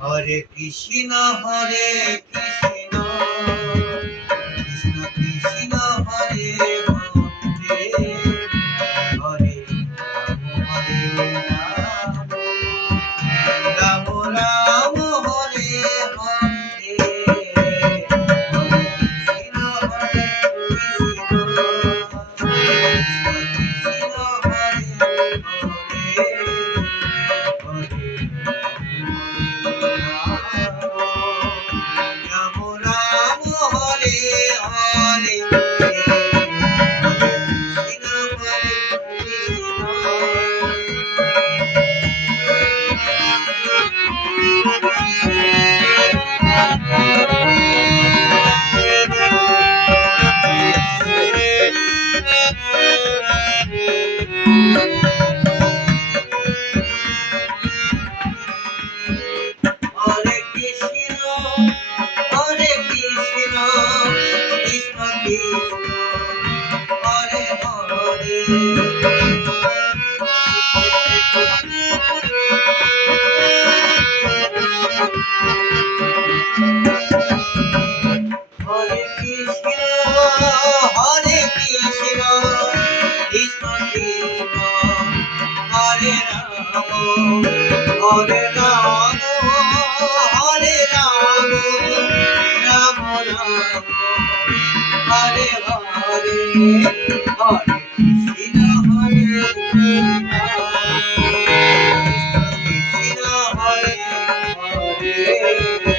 Hare Krishna Krishna Krishna Hare Hare Hare Hare Ram Ram Ram Hare Hare Hare Krishna Krishna Hare Hare Ram Ram Hare Hare Hare Krishna Krishna Krishna Hare Hare Hare Krishna Krishna Krishna Hare Ram Hare Ram Hare Ram Ram Ram Hare Hare Hare Krishna Hare Krishna Krishna Hare Hare